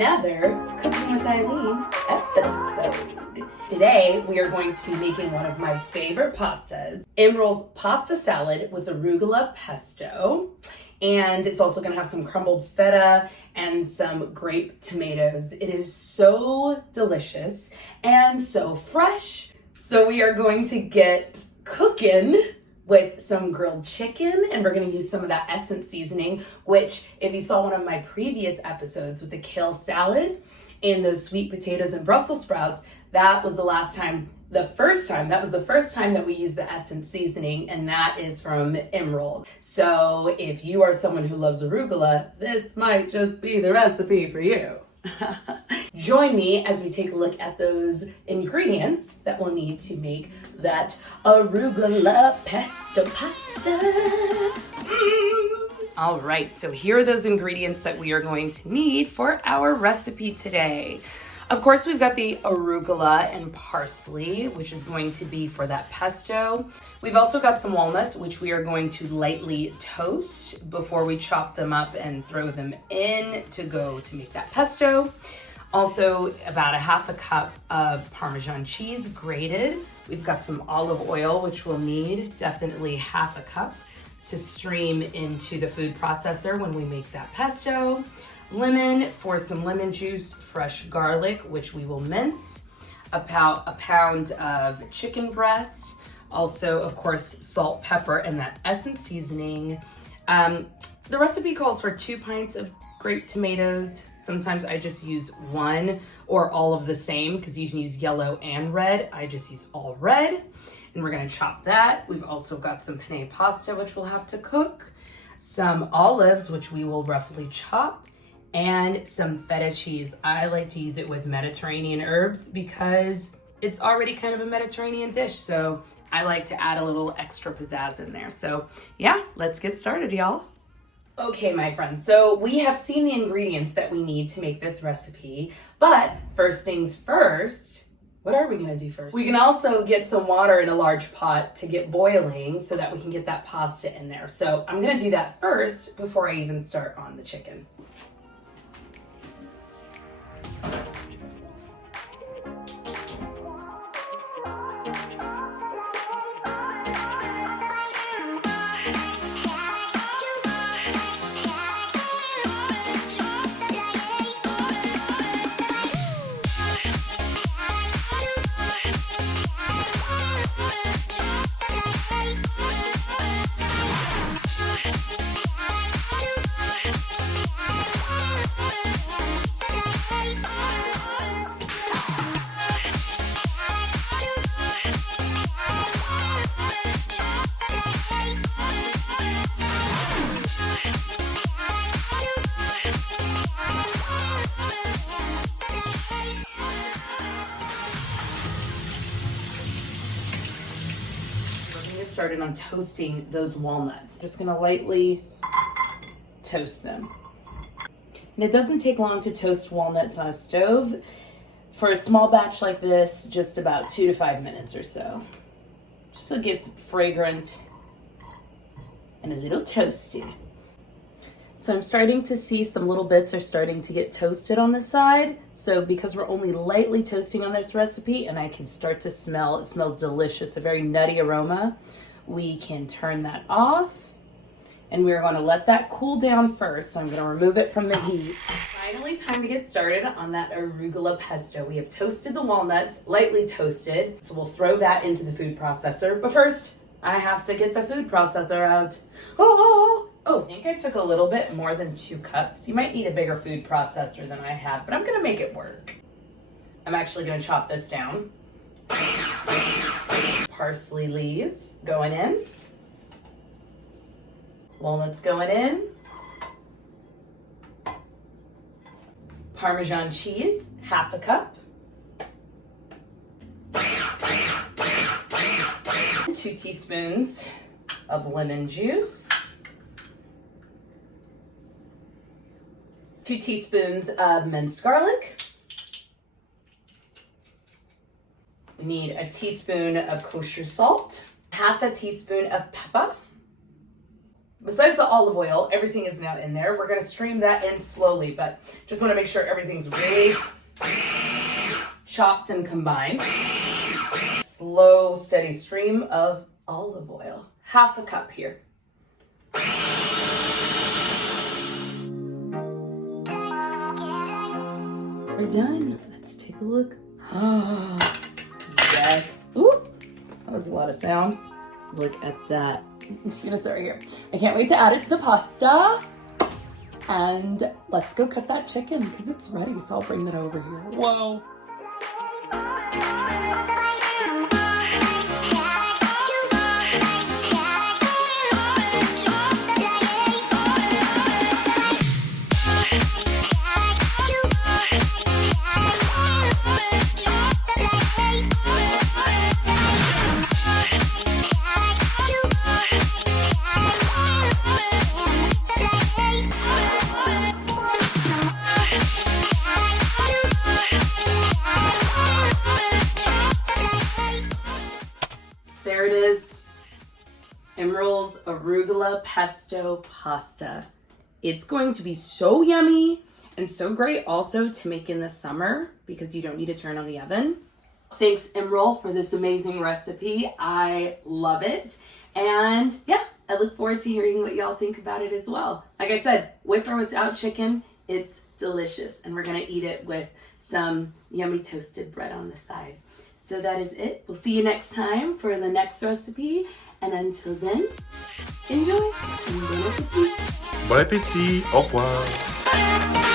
another Cooking with Eileen episode. Today, we are going to be making one of my favorite pastas, Emeril's pasta salad with arugula pesto. And it's also gonna have some crumbled feta and some grape tomatoes. It is so delicious and so fresh. So we are going to get cooking with some grilled chicken, and we're gonna use some of that essence seasoning, which if you saw one of my previous episodes with the kale salad and those sweet potatoes and Brussels sprouts, that was the first time that we used the essence seasoning, and that is from Emeril. So if you are someone who loves arugula, this might just be the recipe for you. Join me as we take a look at those ingredients that we'll need to make that arugula pesto pasta. All right, so here are those ingredients that we are going to need for our recipe today. Of course, we've got the arugula and parsley, which is going to be for that pesto. We've also got some walnuts, which we are going to lightly toast before we chop them up and throw them in to make that pesto. Also, about a half a cup of Parmesan cheese grated. We've got some olive oil, which we'll need, definitely half a cup, to stream into the food processor when we make that pesto. Lemon for some lemon juice, fresh garlic, which we will mince, about a pound of chicken breast, also, of course, salt, pepper, and that essence seasoning. The recipe calls for 2 pints of grape tomatoes. Sometimes I just use one or all of the same because you can use yellow and red. I just use all red, and we're gonna chop that. We've also got some penne pasta, which we'll have to cook, some olives, which we will roughly chop, and some feta cheese. I like to use it with Mediterranean herbs because it's already kind of a Mediterranean dish, so I like to add a little extra pizzazz in there. So yeah, let's get started, y'all. Okay, my friends, so we have seen the ingredients that we need to make this recipe, but first things first, what are we gonna do first? We can also get some water in a large pot to get boiling so that we can get that pasta in there. So I'm gonna do that first before I even start on the chicken. Started on toasting those walnuts. Just gonna lightly toast them. And it doesn't take long to toast walnuts on a stove. For a small batch like this, just about 2 to 5 minutes or so. Just so it gets fragrant and a little toasty. So I'm starting to see some little bits are starting to get toasted on the side. So because we're only lightly toasting on this recipe and I can start to smell, it smells delicious, a very nutty aroma, we can turn that off. And we're gonna let that cool down first. So I'm gonna remove it from the heat. Finally, time to get started on that arugula pesto. We have toasted the walnuts, lightly toasted. So we'll throw that into the food processor. But first, I have to get the food processor out. Oh, I think I took a little bit more than 2 cups. You might need a bigger food processor than I have, but I'm gonna make it work. I'm actually gonna chop this down. Parsley leaves going in. Walnuts going in. Parmesan cheese, half a cup. 2 teaspoons of lemon juice. 2 teaspoons of minced garlic. We need a teaspoon of kosher salt, half a teaspoon of pepper, Besides the olive oil, everything is now in there. We're gonna stream that in slowly, but just wanna make sure everything's really chopped and combined. Slow, steady stream of olive oil. Half a cup here. We're done. Let's take a look. Oh, yes. Ooh, that was a lot of sound. Look at that. I'm just gonna start right here. I can't wait to add it to the pasta. And let's go cut that chicken because it's ready. So I'll bring that over here. Whoa. There it is, Emeril's arugula pesto pasta. It's going to be so yummy and so great also to make in the summer because you don't need to turn on the oven. Thanks, Emeril, for this amazing recipe. I love it. And yeah, I look forward to hearing what y'all think about it as well. Like I said, with or without chicken, it's delicious. And we're gonna eat it with some yummy toasted bread on the side. So that is it. We'll see you next time for the next recipe. And until then, enjoy. Bon appétit. Bon appétit. Au revoir.